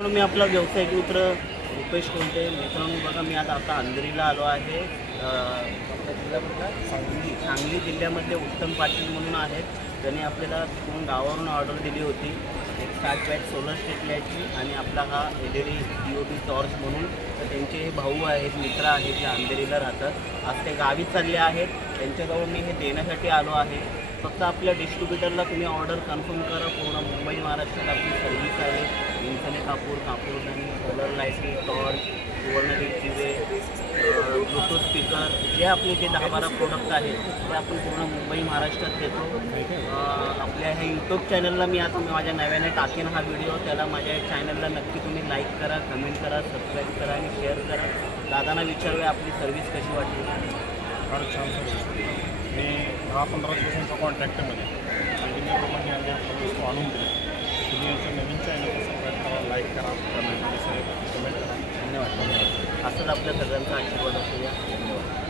म्हणून मी आपला व्यावसायिक मित्र रुपेश कोणते मित्रांनो बघा मी आता आता अंधेरीला आलो आहे. आपल्या जिल्ह्यामधला सांगली सांगली जिल्ह्यामधले उत्तम पाटील म्हणून आहेत. त्यांनी आपल्याला पूर्ण गावावरून ऑर्डर दिली होती. एक साठ बॅट सोलर स्ट्रीट लाईटची आणि आपला हा L E D D O T torch म्हणून. तर त्यांचे हे भाऊ आहेत मित्र आहेत जे अंधेरीला राहतात. आज ते गावी चालले आहेत. त्यांच्याजवळ मी हे देण्यासाठी आलो आहे. फक्त आपल्या डिस्ट्रीब्युटरला तुम्ही ऑर्डर कन्फर्म करा. पूर्ण मुंबई महाराष्ट्रात कापूर कापूर आणि सोलर लाईटिंग टॉर्च सुवर्णदीप दिवे ब्लूटूथ स्पीकर जे आपले जे दहा बारा प्रोडक्ट आहेत ते आपण पूर्ण मुंबई महाराष्ट्रात घेतो. आपल्या ह्या यूट्यूब चॅनलला मी आता माझ्या नव्याने टाकेन हा व्हिडिओ त्याला माझ्या चॅनलला नक्की तुम्ही लाईक करा कमेंट करा सबस्क्राईब करा आणि शेअर करा. दादांना विचारूया आपली सर्व्हिस कशी वाटली. फार छान सर्व्हिस मी दहा पंधरा दिवसांच्या कॉन्टॅक्टमध्ये आणि आम्ही आपल्या वस्तू आणून दिल्या तुम्ही आमच्या नवीन चॅनलला आपल्या सगळ्यांचा आशीर्वाद असूया